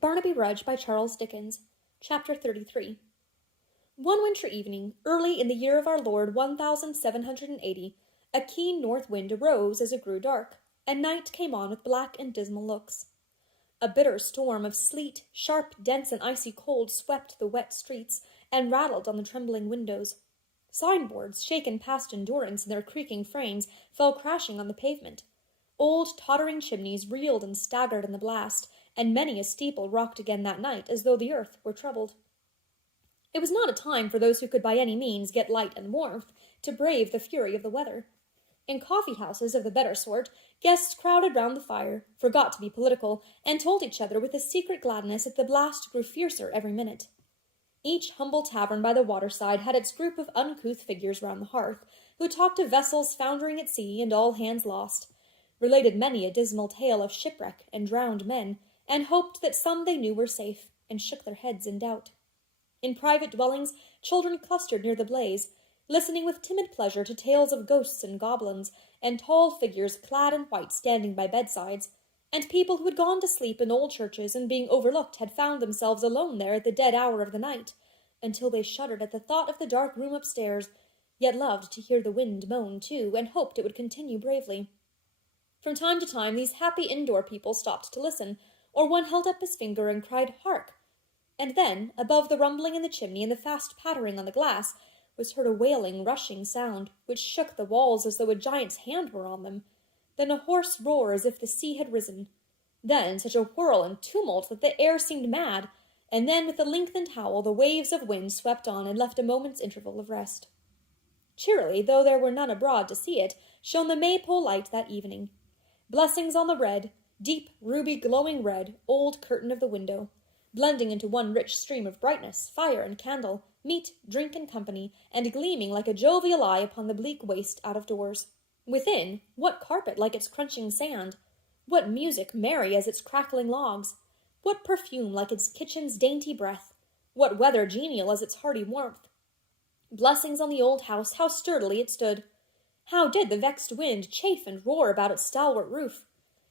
Barnaby Rudge by Charles Dickens. Chapter 33. One winter evening, early in the year of our Lord 1780, a keen north wind arose as it grew dark, and night came on with black and dismal looks. A bitter storm of sleet, sharp, dense, and icy cold swept the wet streets and rattled on the trembling windows. Signboards, shaken past endurance in their creaking frames, fell crashing on the pavement. Old tottering chimneys reeled and staggered in the blast, and many a steeple rocked again that night as though the earth were troubled. It was not a time for those who could by any means get light and warmth to brave the fury of the weather. In coffee-houses of the better sort, guests crowded round the fire, forgot to be political, and told each other with a secret gladness that the blast grew fiercer every minute. Each humble tavern by the waterside had its group of uncouth figures round the hearth, who talked of vessels foundering at sea and all hands lost, related many a dismal tale of shipwreck and drowned men, and hoped that some they knew were safe, and shook their heads in doubt. In private dwellings, children clustered near the blaze, listening with timid pleasure to tales of ghosts and goblins, and tall figures clad in white standing by bedsides, and people who had gone to sleep in old churches and being overlooked had found themselves alone there at the dead hour of the night, until they shuddered at the thought of the dark room upstairs, yet loved to hear the wind moan too, and hoped it would continue bravely. From time to time these happy indoor people stopped to listen, or one held up his finger and cried, "Hark!" And then, above the rumbling in the chimney and the fast pattering on the glass, was heard a wailing, rushing sound, which shook the walls as though a giant's hand were on them. Then a hoarse roar as if the sea had risen. Then such a whirl and tumult that the air seemed mad, and then with a lengthened howl the waves of wind swept on and left a moment's interval of rest. Cheerily, though there were none abroad to see it, shone the maypole light that evening. Blessings on the red, deep, ruby, glowing red, old curtain of the window, blending into one rich stream of brightness, fire and candle, meat, drink, and company, and gleaming like a jovial eye upon the bleak waste out of doors. Within, what carpet like its crunching sand? What music merry as its crackling logs? What perfume like its kitchen's dainty breath? What weather genial as its hearty warmth? Blessings on the old house, how sturdily it stood! How did the vexed wind chafe and roar about its stalwart roof?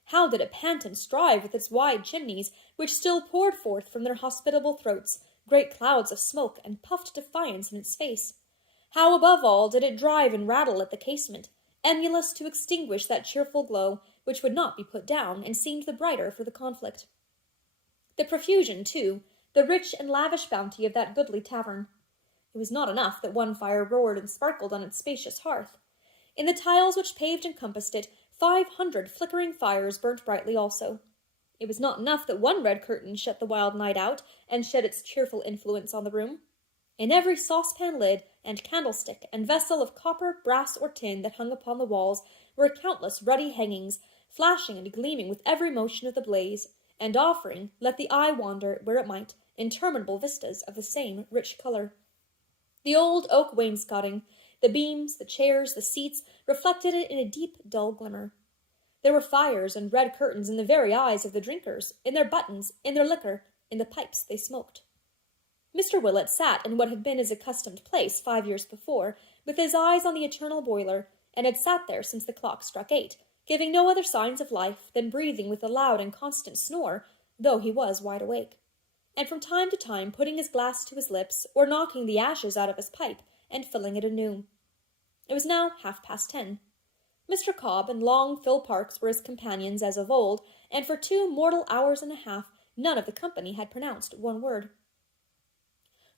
How did it pant and strive with its wide chimneys, which still poured forth from their hospitable throats great clouds of smoke and puffed defiance in its face? How, above all, did it drive and rattle at the casement, emulous to extinguish that cheerful glow, which would not be put down, and seemed the brighter for the conflict. The profusion, too, the rich and lavish bounty of that goodly tavern. It was not enough that one fire roared and sparkled on its spacious hearth. In the tiles which paved and compassed it, 500 flickering fires burnt brightly also. It was not enough that one red curtain shut the wild night out and shed its cheerful influence on the room. In every saucepan lid and candlestick and vessel of copper, brass, or tin that hung upon the walls were countless ruddy hangings, flashing and gleaming with every motion of the blaze, and offering, let the eye wander where it might, interminable vistas of the same rich color. The old oak wainscoting, the beams, the chairs, the seats, reflected it in a deep, dull glimmer. There were fires and red curtains in the very eyes of the drinkers, in their buttons, in their liquor, in the pipes they smoked. Mr. Willett sat in what had been his accustomed place 5 years before, with his eyes on the eternal boiler, and had sat there since the clock struck 8, giving no other signs of life than breathing with a loud and constant snore, though he was wide awake, and from time to time putting his glass to his lips, or knocking the ashes out of his pipe, and filling it anew. It was now 10:30. Mr. Cobb and long Phil Parkes were his companions as of old, and for 2 mortal hours and a half none of the company had pronounced one word.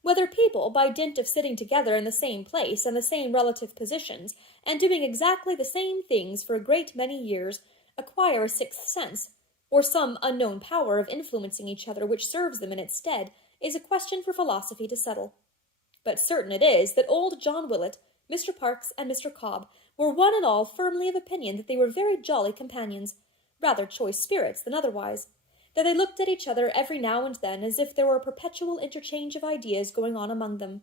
Whether people, by dint of sitting together in the same place and the same relative positions, and doing exactly the same things for a great many years, acquire a sixth sense, or some unknown power of influencing each other which serves them in its stead, is a question for philosophy to settle. But certain it is that old John Willett, Mr. Parkes, and Mr. Cobb were one and all firmly of opinion that they were very jolly companions, rather choice spirits than otherwise, that they looked at each other every now and then as if there were a perpetual interchange of ideas going on among them,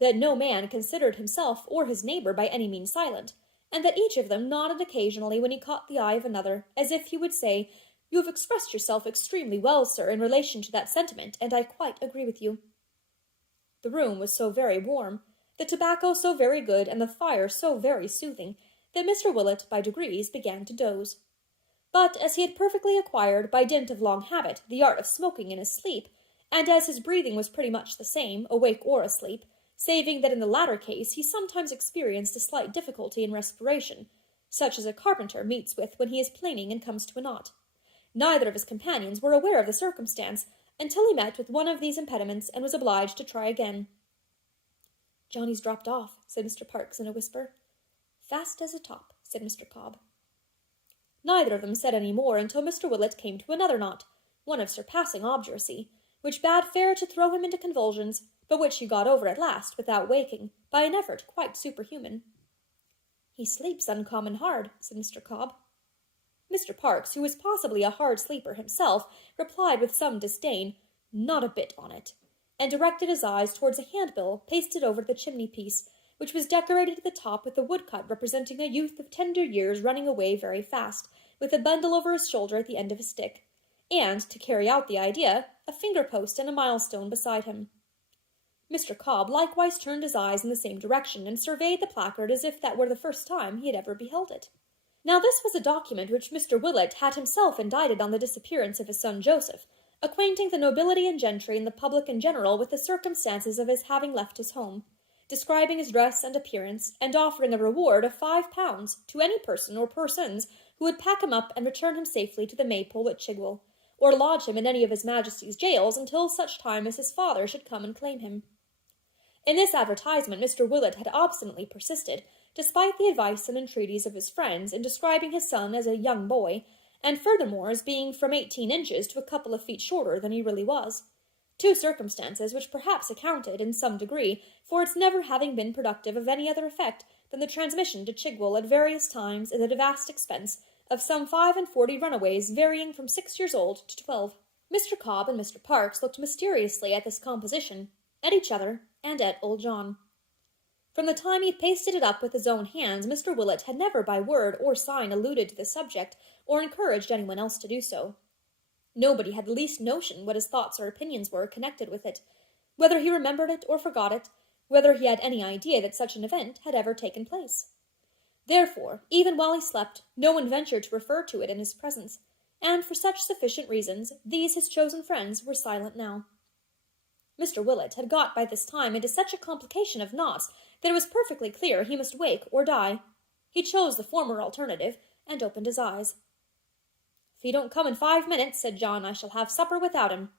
that no man considered himself or his neighbour by any means silent, and that each of them nodded occasionally when he caught the eye of another, as if he would say, "You have expressed yourself extremely well, sir, in relation to that sentiment, and I quite agree with you." The room was so very warm, the tobacco so very good, and the fire so very soothing, that Mr. Willett, by degrees, began to doze. but as he had perfectly acquired, by dint of long habit, the art of smoking in his sleep, and as his breathing was pretty much the same, awake or asleep, saving that in the latter case he sometimes experienced a slight difficulty in respiration, such as a carpenter meets with when he is planing and comes to a knot. Neither of his companions were aware of the circumstance until he met with one of these impediments and was obliged to try again. "Johnny's dropped off," said Mr. Parkes in a whisper. "Fast as a top," said Mr. Cobb. Neither of them said any more until Mr. Willett came to another knot, one of surpassing obduracy, which bade fair to throw him into convulsions, but which he got over at last without waking, by an effort quite superhuman. "He sleeps uncommon hard," said Mr. Cobb. Mr. Parkes, who was possibly a hard sleeper himself, replied with some disdain, "Not a bit on it," and directed his eyes towards a handbill pasted over the chimney-piece, which was decorated at the top with a woodcut representing a youth of tender years running away very fast, with a bundle over his shoulder at the end of a stick, and, to carry out the idea, a finger-post and a milestone beside him. Mr. Cobb likewise turned his eyes in the same direction, and surveyed the placard as if that were the first time he had ever beheld it. Now this was a document which Mr. Willett had himself indited on the disappearance of his son Joseph, acquainting the nobility and gentry and the public in general with the circumstances of his having left his home, describing his dress and appearance, and offering a reward of £5 to any person or persons who would pack him up and return him safely to the Maypole at Chigwell, or lodge him in any of his Majesty's jails until such time as his father should come and claim him. In this advertisement Mr. Willett had obstinately persisted, despite the advice and entreaties of his friends, in describing his son as a young boy, and furthermore as being from 18 inches to a couple of feet shorter than he really was, two circumstances which perhaps accounted, in some degree, for its never having been productive of any other effect than the transmission to Chigwell at various times, and at a vast expense, of some 45 runaways varying from 6 years old to 12. Mr. Cobb and Mr. Parkes looked mysteriously at this composition, at each other, and at old John. From the time he had pasted it up with his own hands, Mr. Willett had never by word or sign alluded to the subject, or encouraged anyone else to do so. Nobody had the least notion what his thoughts or opinions were connected with it, whether he remembered it or forgot it, whether he had any idea that such an event had ever taken place. Therefore, even while he slept, no one ventured to refer to it in his presence, and for such sufficient reasons, these his chosen friends were silent now. Mr. Willett had got by this time into such a complication of knots that it was perfectly clear he must wake or die. He chose the former alternative, and opened his eyes. "If he don't come in 5 minutes," said John, "I shall have supper without him."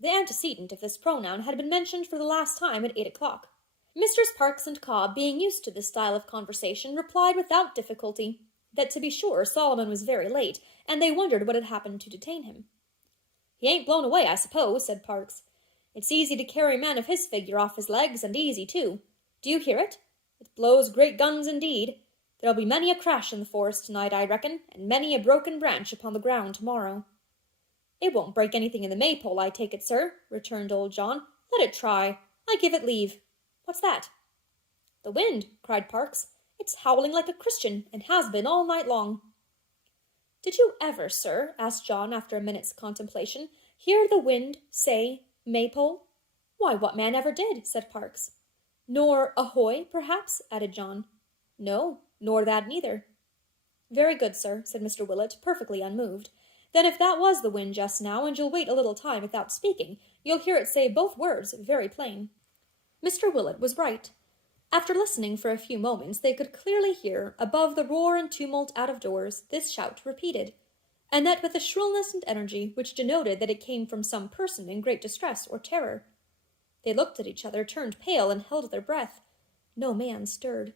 The antecedent of this pronoun had been mentioned for the last time at 8 o'clock. Messrs. Parkes and Cobb, being used to this style of conversation, replied without difficulty that to be sure Solomon was very late, and they wondered what had happened to detain him. "He ain't blown away, I suppose," said Parkes. "It's easy to carry a man of his figure off his legs, and easy, too. Do you hear it? It blows great guns indeed. There'll be many a crash in the forest tonight, I reckon, and many a broken branch upon the ground tomorrow." "It won't break anything in the Maypole, I take it, sir," returned old John. "Let it try. I give it leave. What's that?" "The wind," cried Parkes. "It's howling like a Christian, and has been all night long." "Did you ever, sir," asked John after a minute's contemplation, "hear the wind say Maypole?" "Why, what man ever did?" said Parkes. "Nor ahoy, perhaps?" added John. "No, nor that neither." "Very good, sir," said Mr. Willett, perfectly unmoved. "Then if that was the wind just now, and you'll wait a little time without speaking, you'll hear it say both words very plain." Mr. Willett was right. After listening for a few moments, they could clearly hear, above the roar and tumult out of doors, this shout repeated, and that with a shrillness and energy which denoted that it came from some person in great distress or terror. They looked at each other, turned pale, and held their breath. No man stirred.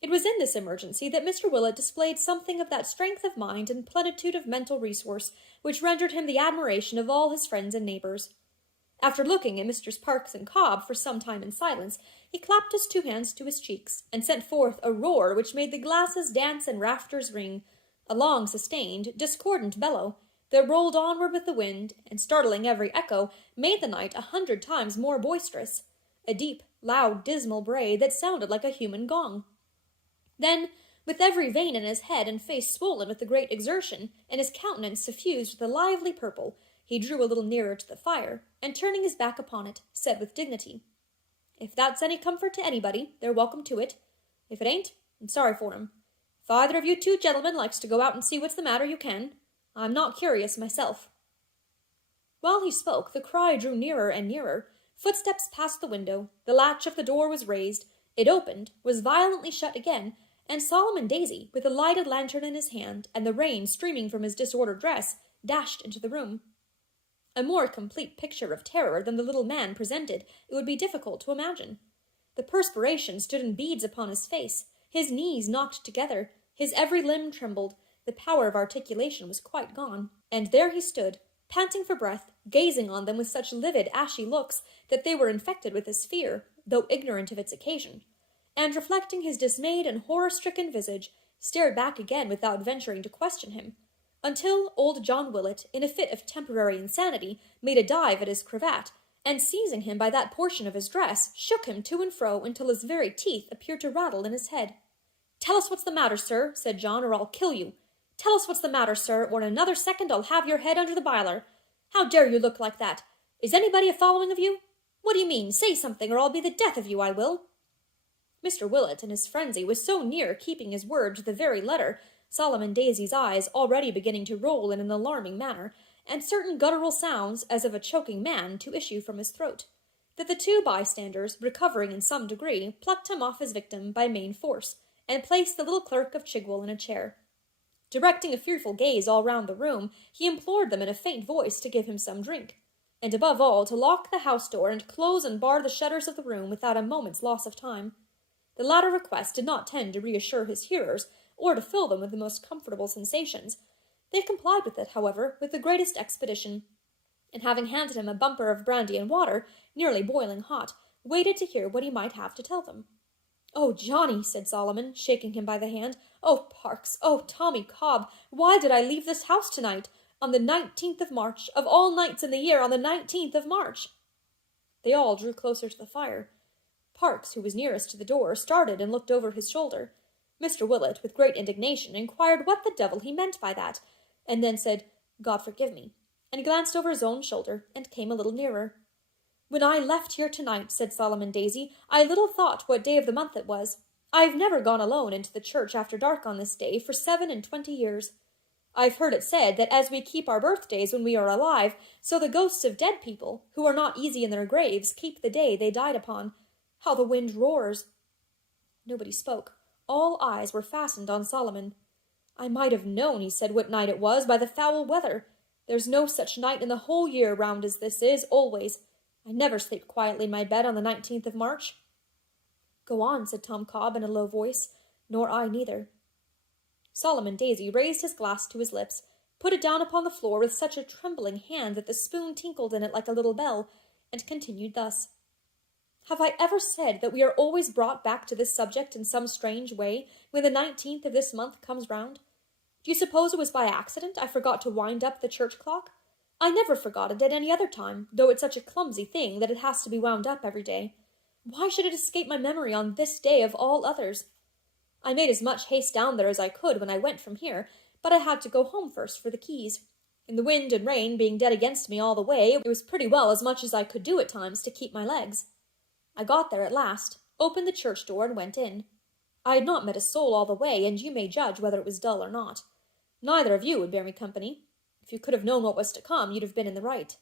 It was in this emergency that Mr. Willett displayed something of that strength of mind and plenitude of mental resource which rendered him the admiration of all his friends and neighbours. After looking at Messrs. Parkes and Cobb for some time in silence, he clapped his 2 hands to his cheeks, and sent forth a roar which made the glasses dance and rafters ring, a long sustained, discordant bellow, that rolled onward with the wind, and, startling every echo, made the night 100 times more boisterous, a deep, loud, dismal bray that sounded like a human gong. Then, with every vein in his head and face swollen with the great exertion, and his countenance suffused with a lively purple, he drew a little nearer to the fire, and turning his back upon it, said with dignity, "If that's any comfort to anybody, they're welcome to it. If it ain't, I'm sorry for 'em. If either of you two gentlemen likes to go out and see what's the matter, you can. I'm not curious myself." While he spoke, the cry drew nearer and nearer. Footsteps passed the window. The latch of the door was raised. It opened, was violently shut again, and Solomon Daisy, with a lighted lantern in his hand and the rain streaming from his disordered dress, dashed into the room. A more complete picture of terror than the little man presented it would be difficult to imagine. The perspiration stood in beads upon his face, his knees knocked together, his every limb trembled, the power of articulation was quite gone, and there he stood, panting for breath, gazing on them with such livid, ashy looks that they were infected with his fear, though ignorant of its occasion, and reflecting his dismayed and horror-stricken visage, stared back again without venturing to question him, until old John Willett, in a fit of temporary insanity, made a dive at his cravat, and seizing him by that portion of his dress, shook him to and fro until his very teeth appeared to rattle in his head. "Tell us what's the matter, sir," said John, "or I'll kill you. Tell us what's the matter, sir, or in another second I'll have your head under the biler. How dare you look like that? Is anybody a-following of you? What do you mean? Say something, or I'll be the death of you, I will." Mr. Willett, in his frenzy, was so near keeping his word to the very letter, Solomon Daisy's eyes already beginning to roll in an alarming manner, and certain guttural sounds, as of a choking man, to issue from his throat, that the two bystanders, recovering in some degree, plucked him off his victim by main force, and placed the little clerk of Chigwell in a chair. Directing a fearful gaze all round the room, he implored them in a faint voice to give him some drink, and above all to lock the house door and close and bar the shutters of the room without a moment's loss of time. The latter request did not tend to reassure his hearers, or to fill them with the most comfortable sensations. They complied with it, however, with the greatest expedition, and having handed him a bumper of brandy and water, nearly boiling hot, waited to hear what he might have to tell them. "Oh, Johnny," said Solomon, shaking him by the hand. "Oh, Parks, oh, Tommy Cobb, why did I leave this house tonight? On the 19th of March, of all nights in the year, on the 19th of March. They all drew closer to the fire. Parks, who was nearest to the door, started and looked over his shoulder. Mr. Willett, with great indignation, inquired what the devil he meant by that, and then said, "God forgive me," and glanced over his own shoulder, and came a little nearer. "When I left here tonight," said Solomon Daisy, "I little thought what day of the month it was. I've never gone alone into the church after dark on this day for 27 years. I've heard it said that as we keep our birthdays when we are alive, so the ghosts of dead people, who are not easy in their graves, keep the day they died upon. How the wind roars!" Nobody spoke. All eyes were fastened on Solomon. "I might have known," he said, "what night it was by the foul weather. There's no such night in the whole year round as this is, always. I never sleep quietly in my bed on the 19th of March. "Go on," said Tom Cobb in a low voice. "Nor I neither." Solomon Daisy raised his glass to his lips, put it down upon the floor with such a trembling hand that the spoon tinkled in it like a little bell, and continued thus. "Have I ever said that we are always brought back to this subject in some strange way when the 19th of this month comes round? Do you suppose it was by accident I forgot to wind up the church clock? I never forgot it at any other time, though it's such a clumsy thing that it has to be wound up every day. Why should it escape my memory on this day of all others? I made as much haste down there as I could when I went from here, but I had to go home first for the keys. And the wind and rain being dead against me all the way, it was pretty well as much as I could do at times to keep my legs. I got there at last, opened the church door, and went in. I had not met a soul all the way, and you may judge whether it was dull or not. Neither of you would bear me company. If you could have known what was to come, you'd have been in the right.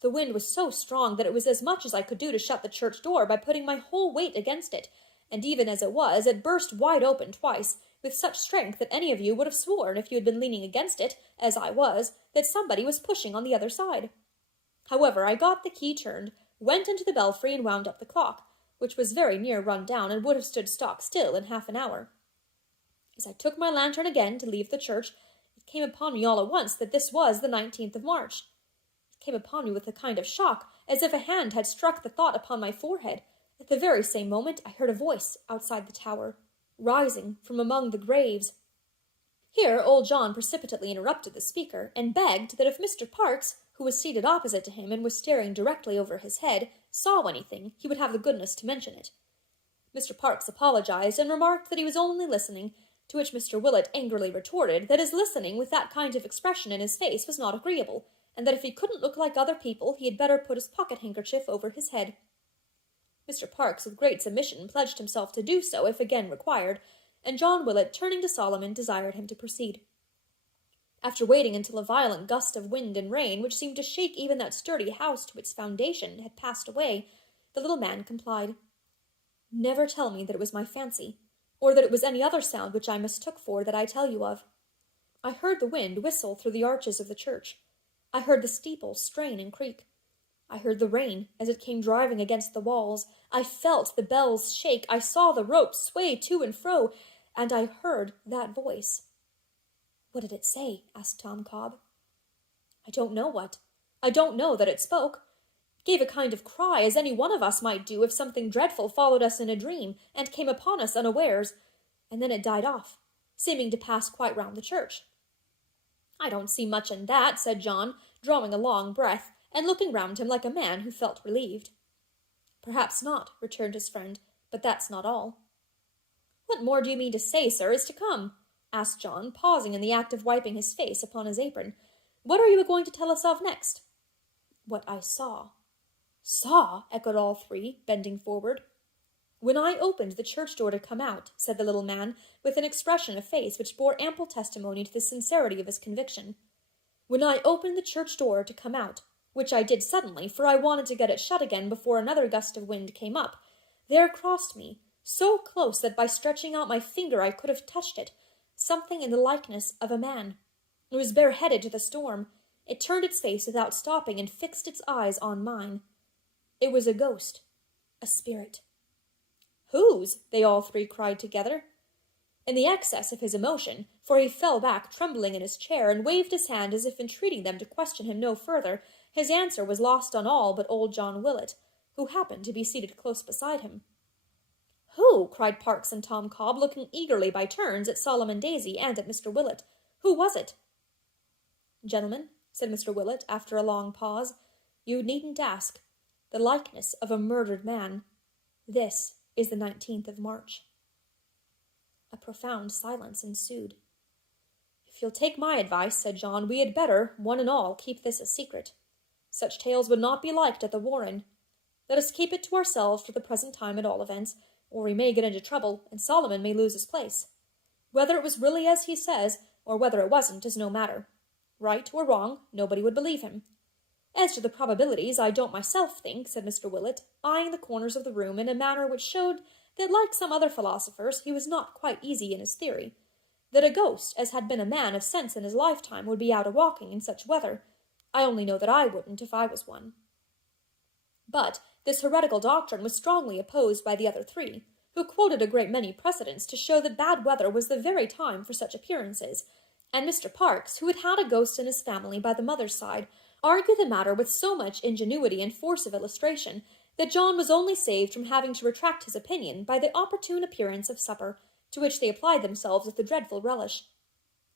The wind was so strong that it was as much as I could do to shut the church door by putting my whole weight against it, and even as it was, it burst wide open twice, with such strength that any of you would have sworn, if you had been leaning against it, as I was, that somebody was pushing on the other side. However, I got the key turned, went into the belfry and wound up the clock, which was very near run down and would have stood stock still in half an hour. As I took my lantern again to leave the church, it came upon me all at once that this was the 19th of March. It came upon me with a kind of shock, as if a hand had struck the thought upon my forehead. At the very same moment I heard a voice outside the tower, rising from among the graves. Here old John precipitately interrupted the speaker, and begged that if Mr. Parks, who was seated opposite to him and was staring directly over his head, saw anything, he would have the goodness to mention it. Mr. Parks apologized and remarked that he was only listening, to which Mr. Willett angrily retorted that his listening with that kind of expression in his face was not agreeable, and that if he couldn't look like other people, he had better put his pocket-handkerchief over his head. Mr. Parks, with great submission, pledged himself to do so if again required, and John Willett, turning to Solomon, desired him to proceed. After waiting until a violent gust of wind and rain, which seemed to shake even that sturdy house to its foundation, had passed away, the little man complied. Never tell me that it was my fancy, or that it was any other sound which I mistook for that I tell you of. I heard the wind whistle through the arches of the church. I heard the steeple strain and creak. I heard the rain as it came driving against the walls. I felt the bells shake. I saw the ropes sway to and fro, and I heard that voice. What did it say? Asked Tom Cobb. I don't know what. I don't know that it spoke. It gave a kind of cry, as any one of us might do if something dreadful followed us in a dream and came upon us unawares, and then it died off, seeming to pass quite round the church. I don't see much in that, said John, drawing a long breath, and looking round him like a man who felt relieved. Perhaps not, returned his friend, but that's not all. What more do you mean to say, sir, is to come? Asked John, pausing in the act of wiping his face upon his apron. What are you going to tell us of next? What I saw. Saw? Echoed all three, bending forward. When I opened the church door to come out, said the little man, with an expression of face which bore ample testimony to the sincerity of his conviction. When I opened the church door to come out, which I did suddenly, for I wanted to get it shut again before another gust of wind came up, there crossed me, so close that by stretching out my finger I could have touched it, something in the likeness of a man. It was bareheaded to the storm. It turned its face without stopping and fixed its eyes on mine. It was a ghost, a spirit. Whose? They all three cried together. In the excess of his emotion, for he fell back trembling in his chair and waved his hand as if entreating them to question him no further, his answer was lost on all but old John Willett, who happened to be seated close beside him. Who? Cried Parkes and Tom Cobb, looking eagerly by turns at Solomon Daisy and at Mr. Willett. Who was it? Gentlemen, said Mr. Willett, after a long pause, you needn't ask. The likeness of a murdered man. This is the 19th of March. A profound silence ensued. If you'll take my advice, said John, we had better, one and all, keep this a secret. Such tales would not be liked at the Warren. Let us keep it to ourselves for the present time at all events, or we may get into trouble, and Solomon may lose his place. Whether it was really as he says, or whether it wasn't, is no matter. Right or wrong, nobody would believe him. As to the probabilities, I don't myself think, said Mr. Willett, eyeing the corners of the room in a manner which showed that, like some other philosophers, he was not quite easy in his theory, that a ghost, as had been a man of sense in his lifetime, would be out a-walking in such weather. I only know that I wouldn't if I was one. But this heretical doctrine was strongly opposed by the other three, who quoted a great many precedents to show that bad weather was the very time for such appearances, and Mr. Parkes, who had had a ghost in his family by the mother's side, argued the matter with so much ingenuity and force of illustration that John was only saved from having to retract his opinion by the opportune appearance of supper, to which they applied themselves with a dreadful relish.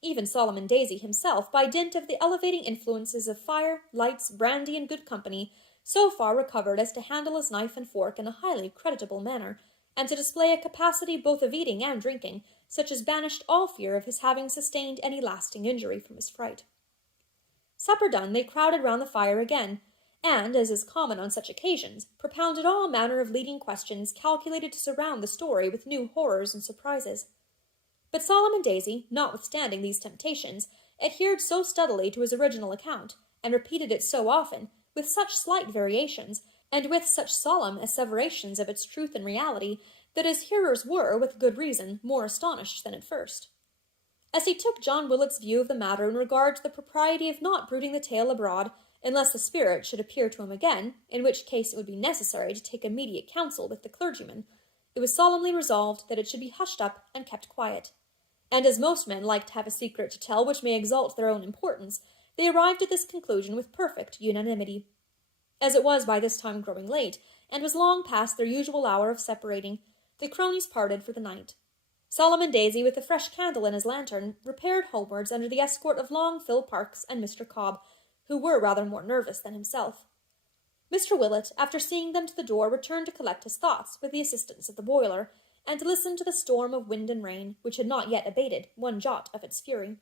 Even Solomon Daisy himself, by dint of the elevating influences of fire, lights, brandy, and good company, so far recovered as to handle his knife and fork in a highly creditable manner, and to display a capacity both of eating and drinking, such as banished all fear of his having sustained any lasting injury from his fright. Supper done, they crowded round the fire again, and, as is common on such occasions, propounded all manner of leading questions calculated to surround the story with new horrors and surprises. But Solomon Daisy, notwithstanding these temptations, adhered so steadily to his original account, and repeated it so often, with such slight variations, and with such solemn asseverations of its truth and reality, that his hearers were, with good reason, more astonished than at first. As he took John Willett's view of the matter in regard to the propriety of not bruiting the tale abroad, unless the spirit should appear to him again, in which case it would be necessary to take immediate counsel with the clergyman, it was solemnly resolved that it should be hushed up and kept quiet. And as most men like to have a secret to tell which may exalt their own importance, they arrived at this conclusion with perfect unanimity. As it was by this time growing late, and was long past their usual hour of separating, the cronies parted for the night. Solomon Daisy, with a fresh candle in his lantern, repaired homewards under the escort of long Phil Parkes and Mr. Cobb, who were rather more nervous than himself. Mr. Willett, after seeing them to the door, returned to collect his thoughts with the assistance of the boiler, and to listen to the storm of wind and rain, which had not yet abated one jot of its fury.